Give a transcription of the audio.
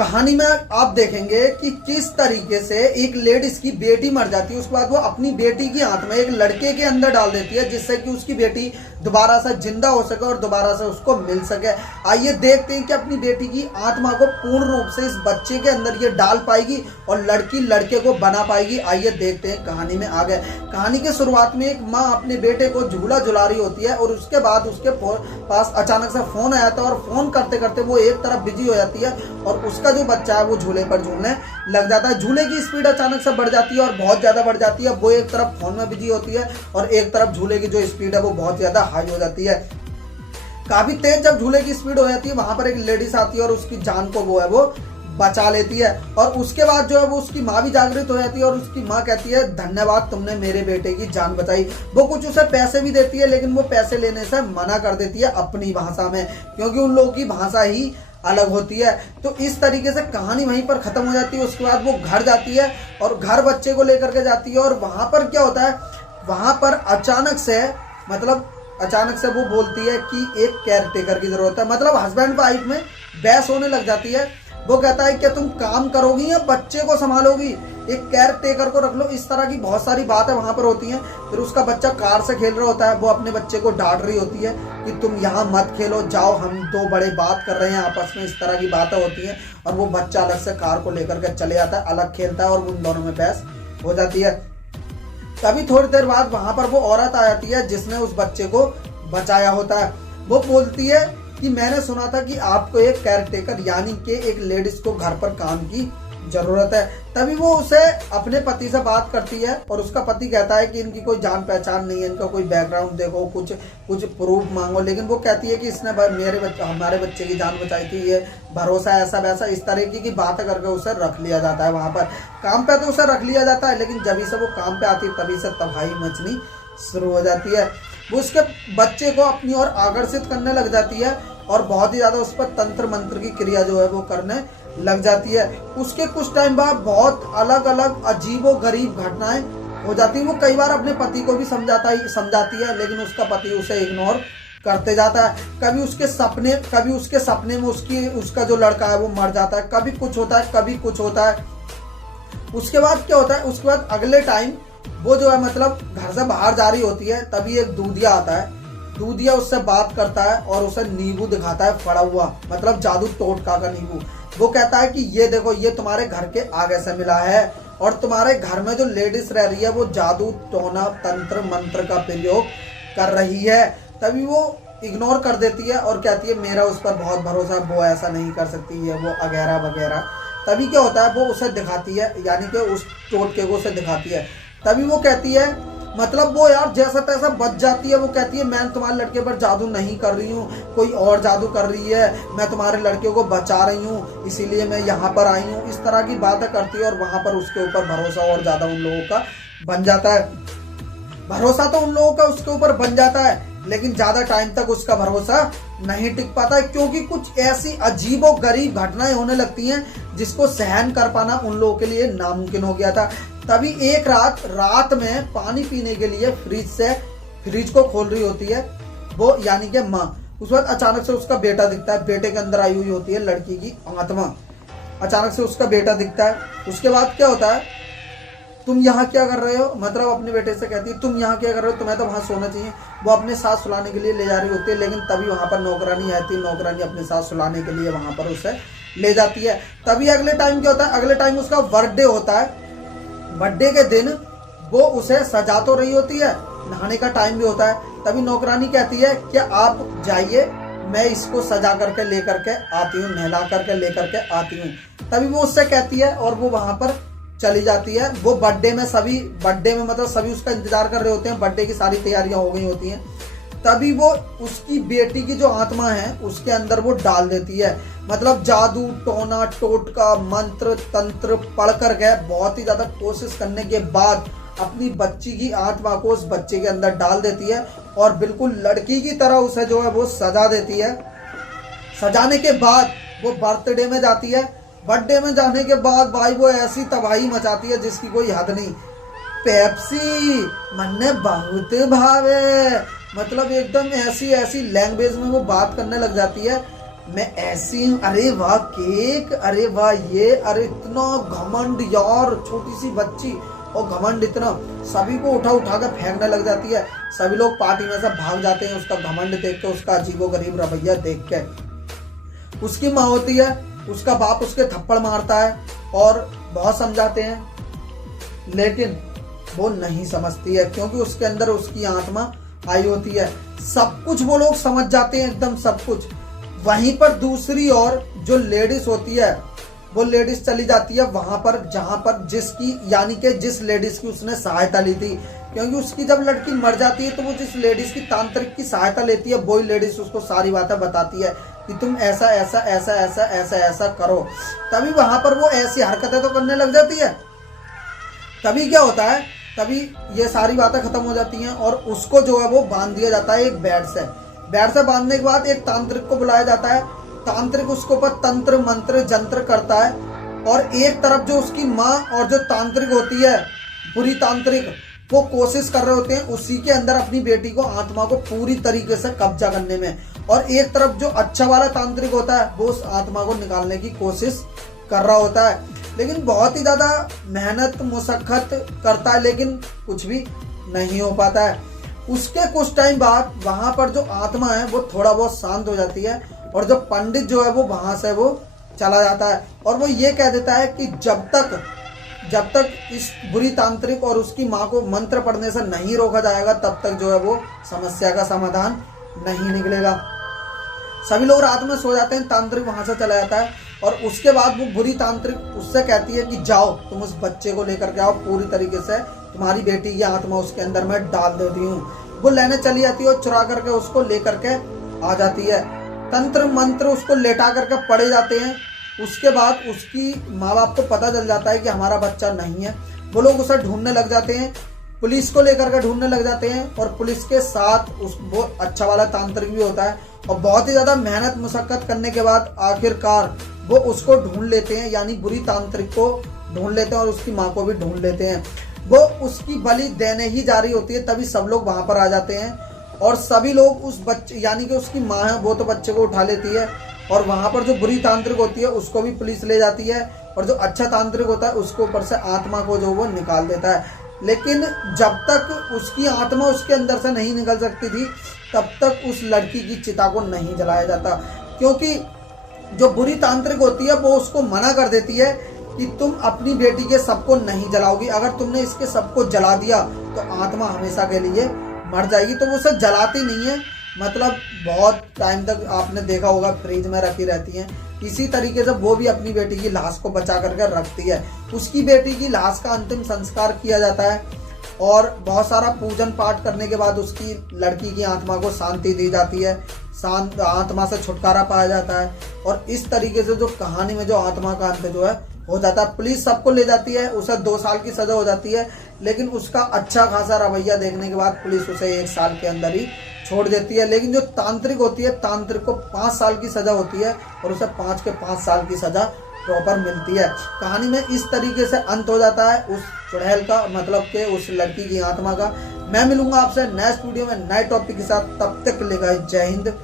कहानी में आप देखेंगे कि किस तरीके से एक लेडीज की बेटी मर जाती है, उसके बाद वो अपनी बेटी की आत्मा एक लड़के के अंदर डाल देती है, जिससे कि उसकी बेटी दोबारा से जिंदा हो सके और दोबारा से उसको मिल सके। आइए देखते हैं कि अपनी बेटी की आत्मा को पूर्ण रूप से इस बच्चे के अंदर ये डाल पाएगी और लड़की लड़के को बना पाएगी। आइए देखते हैं, कहानी में आ गए। कहानी के शुरुआत में एक माँ अपने बेटे को झूला झुला रही होती है और उसके बाद उसके पास अचानक से फोन आया था और फोन करते करते वो एक तरफ बिजी हो जाती है और उसका जो बच्चा है वो झूले पर झूलने लग जाता है। झूले की स्पीड अचानक से बढ़ जाती है और बहुत ज्यादा बढ़ जाती है। वो एक तरफ फोन में बिजी होती है और एक तरफ झूले की जो स्पीड है वो बहुत ज्यादा हाई हो जाती है। काफी तेज जब झूले की स्पीड हो जाती है, वहां पर एक लेडीज आती है और उसकी जान को वो बचा लेती है। और उसके बाद जो है वो उसकी माँ भी जागृत हो जाती है और उसकी माँ कहती है, धन्यवाद, तुमने मेरे बेटे की जान बचाई। वो कुछ उसे पैसे भी देती है, लेकिन वो पैसे लेने से मना कर देती है अपनी भाषा में, क्योंकि उन लोगों की भाषा ही अलग होती है। तो इस तरीके से कहानी वहीं पर खत्म हो जाती है। उसके बाद वो घर जाती है और घर बच्चे को लेकर के जाती है और वहां पर क्या होता है, वहां पर अचानक से वो बोलती है कि एक केयर टेकर की जरूरत है। मतलब हस्बैंड वाइफ में बहस होने लग जाती है। वो कहता है कि तुम काम करोगी या बच्चे को संभालोगी, एक केयर टेकर को रख लो। इस तरह की बहुत सारी बातें वहां पर होती हैं। फिर उसका बच्चा कार से खेल रहा होता है, वो अपने बच्चे को डांट रही होती है कि तुम यहाँ मत खेलो, जाओ, हम दो बड़े बात कर रहे हैं आपस में। इस तरह की बातें होती हैं और वो बच्चा अलग से कार को लेकर के चले जाता है, अलग खेलता है और उन दोनों में बहस हो जाती है। तभी थोड़ी देर बाद वहां पर वो औरत आ जाती है जिसने उस बच्चे को बचाया होता है। वो बोलती है कि मैंने सुना था कि आपको एक केयरटेकर यानी कि एक लेडीज को घर पर काम की जरूरत है। तभी वो उसे अपने पति से बात करती है और उसका पति कहता है कि इनकी कोई जान पहचान नहीं है, इनका कोई बैकग्राउंड देखो, कुछ प्रूफ मांगो। लेकिन वो कहती है कि इसने हमारे बच्चे की जान बचाई थी, ये भरोसा ऐसा वैसा, इस तरीके की बातें करके उसे रख लिया जाता है। वहां पर काम पे तो उसे रख लिया जाता है, लेकिन जब से वो काम पे आती है तभी से तबाही मचनी शुरू हो जाती है। वो उसके बच्चे को अपनी ओर आकर्षित करने लग जाती है और बहुत ही ज्यादा उस पर तंत्र मंत्र की क्रिया जो है वो करने लग जाती है। उसके कुछ टाइम बाद बहुत अलग अलग अजीबो गरीब घटनाएं हो जाती है। वो कई बार अपने पति को भी समझाती है, लेकिन उसका पति उसे इग्नोर करते जाता है। कभी उसके सपने में उसका जो लड़का है वो मर जाता है, कभी कुछ होता है, कभी कुछ होता है। उसके बाद क्या होता है, उसके बाद अगले टाइम वो जो है मतलब घर से बाहर जा रही होती है, तभी एक दूधिया आता है। दूधिया उससे बात करता है और उसे नींबू दिखाता है, फड़ा हुआ, मतलब जादू टोटका का नींबू। वो कहता है कि ये देखो, ये तुम्हारे घर के आगे से मिला है और तुम्हारे घर में जो लेडीज रह रही है वो जादू टोना तंत्र मंत्र का प्रयोग कर रही है। तभी वो इग्नोर कर देती है और कहती है मेरा उस पर बहुत भरोसा, वो ऐसा नहीं कर सकती है, वो वगैरह वगैरह। तभी क्या होता है, वो उसे दिखाती है, यानी कि उस टोटके को उसे दिखाती है। तभी वो कहती है, मतलब वो यार जैसा तैसा बच जाती है। वो कहती है मैं तुम्हारे लड़के पर जादू नहीं कर रही हूँ, कोई और जादू कर रही है, मैं तुम्हारे लड़के को बचा रही हूँ, इसीलिए मैं यहाँ पर आई हूँ। इस तरह की बातें करती है और वहां पर उसके ऊपर भरोसा और ज्यादा उन लोगों का बन जाता है। भरोसा तो उन लोगों का उसके ऊपर बन जाता है, लेकिन ज्यादा टाइम तक उसका भरोसा नहीं टिक पाता है, क्योंकि कुछ ऐसी अजीबो गरीब घटनाएं होने लगती हैं जिसको सहन कर पाना उन लोगों के लिए नामुमकिन हो गया था। तभी एक रात में पानी पीने के लिए फ्रिज को खोल रही होती है वो, यानी कि माँ। उस वक्त अचानक से उसका बेटा दिखता है, बेटे के अंदर आई हुई होती है लड़की की आत्मा। अचानक से उसका बेटा दिखता है। उसके बाद क्या होता है, तुम यहाँ क्या कर रहे हो, मतलब अपने बेटे से कहती है तुम यहाँ क्या कर रहे हो, तुम्हें तो वहां सोना चाहिए। वो अपने साथ सुलाने के लिए ले जा रही होती है, लेकिन तभी वहां पर नौकरानी आती है। नौकरानी अपने साथ सुलाने के लिए वहां पर उसे ले जाती है। तभी अगले टाइम क्या होता है, अगले टाइम उसका बर्थडे होता है। बर्थडे के दिन वो उसे सजा तो रही होती है, नहाने का टाइम भी होता है। तभी नौकरानी कहती है कि आप जाइए, मैं इसको सजा करके लेकर के आती हूँ, नहला करके लेकर के आती हूँ। तभी वो उससे कहती है और वो वहां पर चली जाती है। वो बर्थडे में मतलब सभी उसका इंतजार कर रहे होते हैं, बर्थडे की सारी तैयारियां हो गई होती हैं। तभी वो उसकी बेटी की जो आत्मा है उसके अंदर वो डाल देती है, मतलब जादू टोना टोटका मंत्र तंत्र पढ़ कर गए, बहुत ही ज्यादा कोशिश करने के बाद अपनी बच्ची की आत्मा को उस बच्चे के अंदर डाल देती है और बिल्कुल लड़की की तरह उसे जो है वो सजा देती है। सजाने के बाद वो बर्थडे में जाती है। बर्थडे में जाने के बाद भाई वो ऐसी तबाही मचाती है जिसकी कोई हद नहीं। पेप्सी मन्ने बहुत भावे, मतलब एकदम ऐसी लैंग्वेज में वो बात करने लग जाती है मैं ऐसी हूँ, अरे वाह केक, अरे वाह ये, अरे इतना घमंड यार, छोटी सी बच्ची और घमंड इतना, सभी को उठा उठा कर फेंकने लग जाती है। सभी लोग पार्टी में से भाग जाते हैं उसका घमंड देख के, उसका अजीबोगरीब रवैया देख के। उसकी माँ होती है, उसका बाप उसके थप्पड़ मारता है और बहुत समझाते हैं, लेकिन वो नहीं समझती है क्योंकि उसके अंदर उसकी आत्मा आई होती है। सब कुछ वो लोग समझ जाते हैं, एकदम सब कुछ। वहीं पर दूसरी ओर जो लेडीज होती है, वो लेडीज चली जाती है वहां पर जहां पर जिसकी, यानी कि जिस लेडीज की उसने सहायता ली थी, क्योंकि उसकी जब लड़की मर जाती है तो वो जिस लेडीज की तांत्रिक की सहायता लेती है वही लेडीज उसको सारी बातें बताती है कि तुम ऐसा ऐसा ऐसा ऐसा ऐसा ऐसा करो। तभी वहां पर वो ऐसी हरकतें तो करने लग जाती है। तभी क्या होता है, तभी ये सारी बातें खत्म हो जाती हैं और उसको जो है वो बांध दिया जाता है एक बेड से। बेड से बांधने के बाद एक तांत्रिक को बुलाया जाता है। तांत्रिक उसके ऊपर तंत्र मंत्र जंत्र करता है और एक तरफ जो उसकी माँ और जो तांत्रिक होती है, बुरी तांत्रिक, वो कोशिश कर रहे होते हैं उसी के अंदर अपनी बेटी को, आत्मा को पूरी तरीके से कब्जा करने में। और एक तरफ जो अच्छा वाला तांत्रिक होता है वो उस आत्मा को निकालने की कोशिश कर रहा होता है, लेकिन बहुत ही ज्यादा मेहनत मुशक्कत करता है, लेकिन कुछ भी नहीं हो पाता है। उसके कुछ टाइम बाद वहां पर जो आत्मा है वो थोड़ा बहुत शांत हो जाती है और जो पंडित जो है वो वहां से वो चला जाता है और वो ये कह देता है कि जब तक इस बुरी तांत्रिक और उसकी माँ को मंत्र पढ़ने से नहीं रोका जाएगा तब तक जो है वो समस्या का समाधान नहीं निकलेगा। सभी लोग रात में सो जाते हैं, तांत्रिक वहां से चला जाता है और उसके बाद वो बुरी तांत्रिक उससे कहती है कि जाओ तुम उस बच्चे को लेकर के आओ, पूरी तरीके से तुम्हारी बेटी की आत्मा उसके अंदर मैं डाल देती हूँ। वो लेने चली जाती है और चुरा करके उसको लेकर के आ जाती है। तंत्र मंत्र उसको लेटा करके पड़े जाते हैं। उसके बाद उसकी माँ बाप को पता चल जाता है कि हमारा बच्चा नहीं है। वो लोग उसे ढूंढने लग जाते हैं, पुलिस को लेकर के ढूंढने लग जाते हैं और पुलिस के साथ वो अच्छा वाला तांत्रिक भी होता है और बहुत ही ज्यादा मेहनत मुशक्कत करने के बाद आखिरकार वो उसको ढूंढ लेते हैं, यानी बुरी तांत्रिक को ढूंढ लेते हैं और उसकी माँ को भी ढूंढ लेते हैं। वो उसकी बलि देने ही जा रही होती है, तभी सब लोग वहां पर आ जाते हैं और सभी लोग उस बच्चे, यानी कि उसकी माँ है वो तो बच्चे को उठा लेती है और वहां पर जो बुरी तांत्रिक होती है उसको भी पुलिस ले जाती है और जो अच्छा तांत्रिक होता है उसको ऊपर से आत्मा को जो वो निकाल देता है। लेकिन जब तक उसकी आत्मा उसके अंदर से नहीं निकल सकती थी तब तक उस लड़की की चिता को नहीं जलाया जाता, क्योंकि जो बुरी तांत्रिक होती है वो उसको मना कर देती है कि तुम अपनी बेटी के सबको नहीं जलाओगी, अगर तुमने इसके सबको जला दिया तो आत्मा हमेशा के लिए मर जाएगी। तो वो उसे जलाती नहीं है, मतलब बहुत टाइम तक आपने देखा होगा फ्रिज में रखी रहती हैं। इसी तरीके से वो भी अपनी बेटी की लाश को बचा करके रखती है। उसकी बेटी की लाश का अंतिम संस्कार किया जाता है और बहुत सारा पूजन पाठ करने के बाद उसकी लड़की की आत्मा को शांति दी जाती है, शांत आत्मा से छुटकारा पाया जाता है और इस तरीके से जो कहानी में जो आत्मा का अंत जो है हो जाता है। पुलिस सबको ले जाती है, उसे 2 साल की सजा हो जाती है, लेकिन उसका अच्छा खासा रवैया देखने के बाद पुलिस उसे 1 साल के अंदर ही छोड़ देती है। लेकिन जो तांत्रिक होती है, तांत्रिक को 5 साल की सजा होती है और उसे 5 के 5 साल की सजा प्रॉपर मिलती है। कहानी में इस तरीके से अंत हो जाता है उस चुड़ैल का, मतलब के उस लड़की की आत्मा का। मैं मिलूंगा आपसे नेक्स्ट वीडियो में नए टॉपिक के साथ, तब तक के लिए जय हिंद।